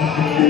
Thank you.